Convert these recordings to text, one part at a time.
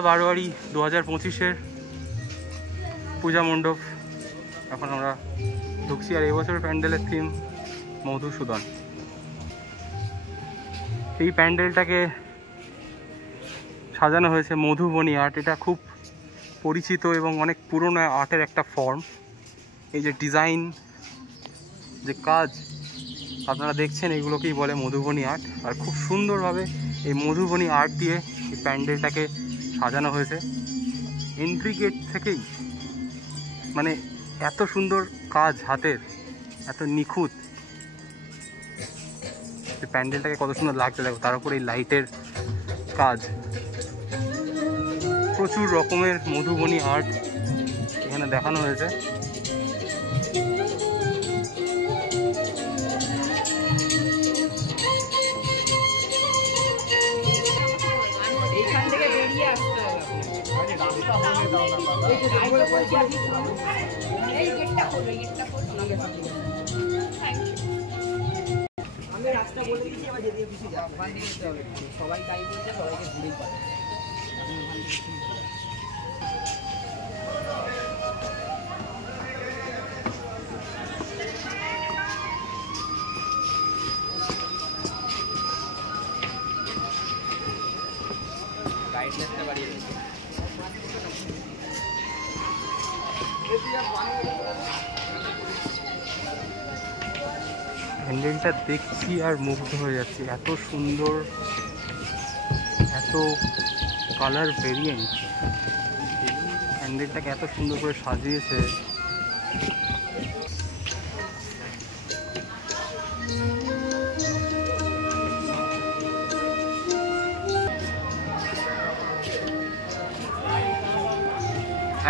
বারোয়ারি 2025-এর পূজা মণ্ডপ এখন আমরা ঢুকছি। আর এবছর প্যান্ডেলের থিম মধুসূদন। এই প্যান্ডেলটাকে সাজানো হয়েছে মধুবনী আর্ট। এটা খুব পরিচিত এবং অনেক পুরনো আর্টের একটা ফর্ম। এই যে ডিজাইন, যে কাজ আপনারা দেখছেন, এগুলোকেই বলে মধুবনী আর্ট। আর খুব সুন্দরভাবে এই মধুবনী আর্ট দিয়ে এই প্যান্ডেলটাকে সাজানো হয়েছে। এন্ট্রি গেট থেকেই মানে এত সুন্দর কাজ হাতের, এত নিখুঁত, এই প্যান্ডেলটাকে কত সুন্দর লাগছে দেখো। তার উপরে এই লাইটের কাজ, প্রচুর রকমের মধুবনী আর্ট এখানে দেখানো হয়েছে। আমি রাস্তা বলে দিচ্ছি, এবার যেদিকে খুশি যাও ওখান থেকে যেতে হবে। সবাই তাই বলছে, সবাইকে ঘুরেই পারে। আপনি ওখান থেকে গাইডলাইনটা বাড়িয়ে দিয়েছে। প্যান্ডেলটা দেখছি আর মুগ্ধ হয়ে যাচ্ছি। এত সুন্দর, এত কালার ভেরিয়েন্ট, প্যান্ডেলটাকে এত সুন্দর করে সাজিয়েছে।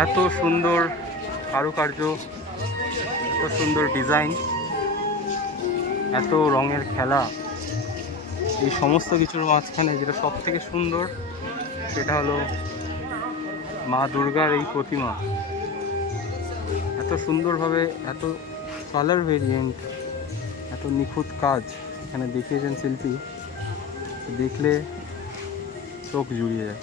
এত সুন্দর কারুকার্য, এত সুন্দর ডিজাইন, এত রঙের খেলা, এই সমস্ত কিছুর মাঝখানে যেটা সব থেকে সুন্দর সেটা হলো মা দুর্গার এই প্রতিমা। এত সুন্দরভাবে, এত কালার ভেরিয়েন্ট, এত নিখুঁত কাজ এখানে দেখিয়েছেন শিল্পী, দেখলে চোখ জুড়িয়ে যায়।